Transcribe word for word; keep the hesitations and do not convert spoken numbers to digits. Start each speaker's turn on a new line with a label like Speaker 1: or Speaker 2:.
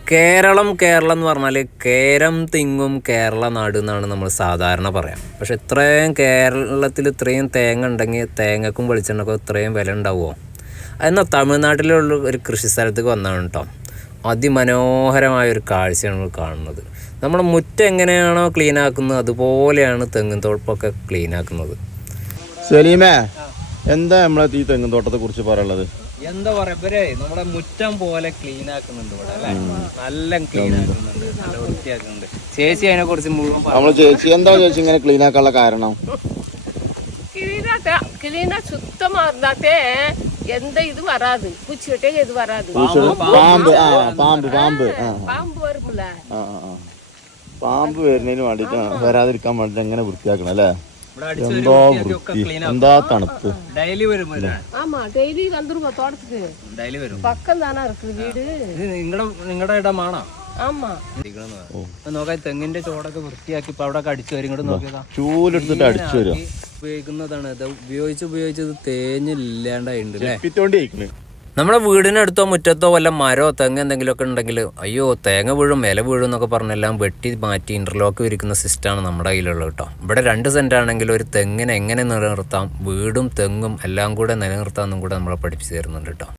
Speaker 1: കേരളം കേരളം എന്ന് പറഞ്ഞാൽ കേരം തിങ്ങും കേരള നാട് എന്നാണ് നമ്മൾ സാധാരണ പറയാം. പക്ഷെ ഇത്രയും കേരളത്തിൽ ഇത്രയും തേങ്ങ ഉണ്ടെങ്കിൽ തേങ്ങക്കും വെളിച്ചെണ്ണക്കും ഇത്രയും വില ഉണ്ടാവുമോ? എന്നാൽ തമിഴ്നാട്ടിലുള്ള ഒരു കൃഷി സ്ഥലത്തേക്ക് വന്നതാണ് കേട്ടോ. അതിമനോഹരമായ ഒരു കാഴ്ചയാണ് നമ്മൾ കാണുന്നത്. നമ്മുടെ മുറ്റം എങ്ങനെയാണോ ക്ലീൻ ആക്കുന്നത് അതുപോലെയാണ് തെങ്ങിൻ തോപ്പൊക്കെ ക്ലീൻ ആക്കുന്നത്.
Speaker 2: സലീമേ, എന്താ നമ്മളെ ഈ തെങ്ങിൻ തോട്ടത്തെ കുറിച്ച് പറയാനുള്ളത്?
Speaker 1: എന്താ പറയാ, ഇവരെ നമ്മുടെ മുറ്റം പോലെ ക്ലീൻ ആക്കുന്നുണ്ട് ഇവിടെ അല്ലെ. നല്ല ക്ലീൻ ആക്കുന്നുണ്ട്, നല്ല വൃത്തിയാക്കുന്നുണ്ട്. ചേച്ചി അതിനെ കുറിച്ച് മുഴുവൻ
Speaker 2: നമ്മള് ചേച്ചി എന്താ ചേച്ചി ഇങ്ങനെ ക്ലീൻ ആക്കാനുള്ള കാരണം?
Speaker 3: கிளீனா சுத்தமா இருந்தாத்தே எந்த இது வராது, பூச்சிவட்டே இது வராது.
Speaker 2: പാമ്പ് ആ പാമ്പ് പാമ്പ്
Speaker 3: பாம்பு வரும்ல,
Speaker 2: പാമ്പ് വരുന്നതിന് വേണ്ടിട്ട് വരാതിരിക്കാൻ വേണ്ടിട്ട് എങ്ങനെ വൃത്തിയാക്കണം അല്ലേ? എന്താ വൃത്തി, എന്താ തണുപ്പ്.
Speaker 1: ഡെയിലി വരും.
Speaker 3: ஆமா டெய்லி வந்துருமா தோட்டத்துக்கு,
Speaker 1: ഡെയിലി വരും.
Speaker 3: பக்கம் தானே இருக்குது வீடு.
Speaker 1: നിങ്ങളുടെ നിങ്ങളുടെ ഇടമാണോ?
Speaker 3: ஆமா
Speaker 1: നോക്കാം, തെങ്ങിന്റെ ചോടൊക്കെ വൃത്തിയാക്കി ഇപ്പൊ അവിടെ അടിച്ചു വരും. ഇങ്ങോട്ട് നോക്കിയതാ,
Speaker 2: ചൂലെടുത്തിട്ട് അടിച്ചു വരും.
Speaker 1: ഉപയോഗിക്കുന്നതാണ് ഇത്. ഉപയോഗിച്ച് ഉപയോഗിച്ച് ഇത് തേഞ്ഞില്ലാണ്ടായിട്ടുണ്ട് അല്ലേ.
Speaker 4: നമ്മുടെ വീടിനടുത്തോ മുറ്റത്തോ വല്ല മരോ തെങ്ങ് എന്തെങ്കിലുമൊക്കെ ഉണ്ടെങ്കിൽ അയ്യോ തേങ്ങ വീഴും ഇല വീഴും എന്നൊക്കെ പറഞ്ഞെല്ലാം വെട്ടി മാറ്റി ഇന്റർലോക്ക് വിരിക്കുന്ന സിസ്റ്റമാണ് നമ്മുടെ കയ്യിലുള്ളത് കേട്ടോ. ഇവിടെ രണ്ട് സെന്റ് ആണെങ്കിൽ ഒരു തെങ്ങിനെ എങ്ങനെ നിലനിർത്താം, വീടും തെങ്ങും എല്ലാം കൂടെ നിലനിർത്താമെന്നും കൂടെ നമ്മളെ പഠിപ്പിച്ചു തരുന്നുണ്ട് കേട്ടോ.